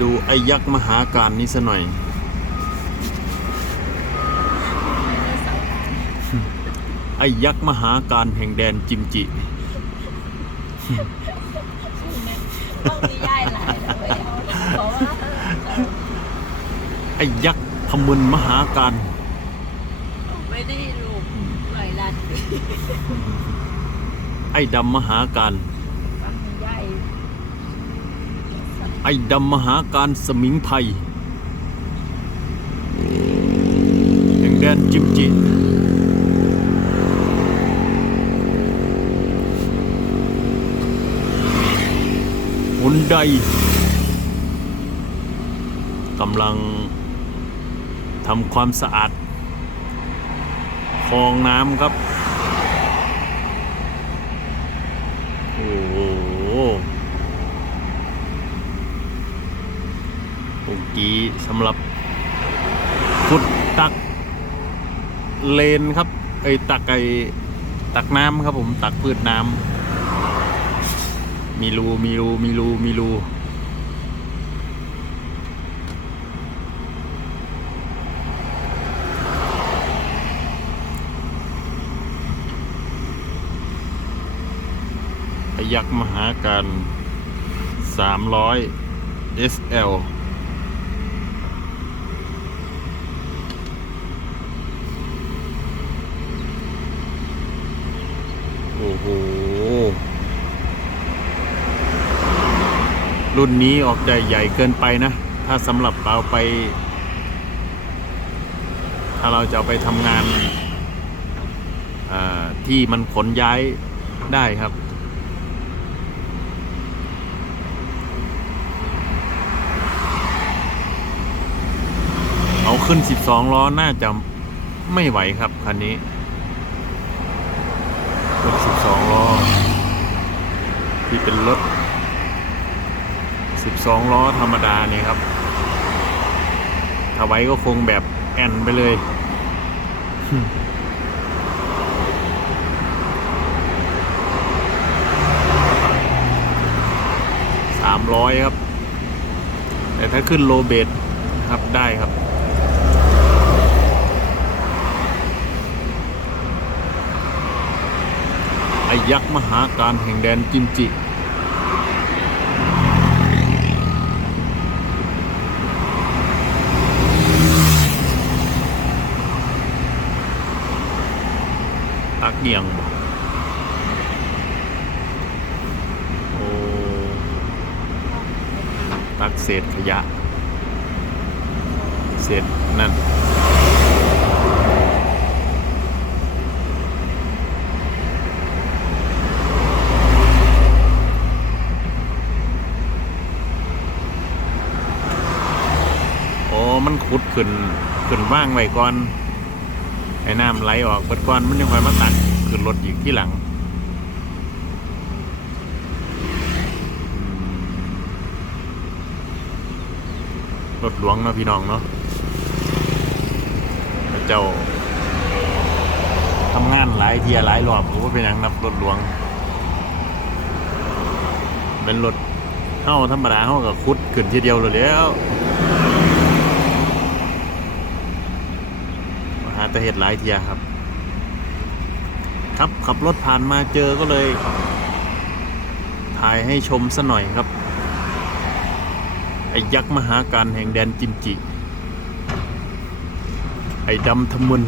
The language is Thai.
ดูไอ้ยักษ์มหาการนี้ซะหน่อย ไอ้ยักษ์มหาการแห่งแดนจิมจิต้องมีย่ายหลายแล้วเว้ยเพราะว่าไอ้ยักษ์ทำมึนมหาการไม่ได้ลูกหน่อยลันไอ้ดำมหาการ ต้องมีย่าย ไอ้ดำมหาการสมิงไพรแห่งแดนจิมจิหุนไดกำลังทำความสะอาดคลองน้ำครับ โอ้ โหเมื่อกี้สำหรับขุดตักเลนครับไอตักไอตักน้ำครับผมตักพืชน้ำมีรูมีรูมีรูมีรูพยักษ์มหาการ 300 SL โอ้โห รุ่นนี้ออกใจใหญ่เกินไปนะ ถ้าสำหรับเราไป ถ้าเราจะไปทำงานอ่าที่มันขนย้ายได้ครับเอาขึ้น 12 ล้อ น่าจะไม่ไหวครับคันนี้รถ12 ล้อ ที่เป็นรถ 12 ล้อธรรมดานี่ครับ ถ้าไว้ก็คงแบบแอนไปเลย สามร้อยครับ แต่ถ้าขึ้นโลเบดครับได้ครับไอยักษ์มหาการแห่งแดนจินจิ ตักเกียงบ่โอ้ตักเศษขยะ เศษนั่นโอ้มันขุดขึ้นขึ้นว่างไว้ก่อน ให้น้ำไหลออกเปิดก่อนมันยังคอยมาตักขึ้นรถอีกที่หลังรถหลวงเนาะพี่น้องเนาะพระเจ้าทำงานหลายเทียหลายรอบผมว่าเป็นอย่างนับรถหลวง เป็นรถเฮ้าธรรมดาเฮ้ากับคุดขึ้นทีเดียวเลยแล้ว หา แต่เห็ดหลายเทียครับ ครับขับรถผ่านมาเจอก็เลย ถ่ายให้ชมซะหน่อยครับ ไอ้ยักษ์มหาการแห่งแดนจิมจิ ไอ้ดำทะมึน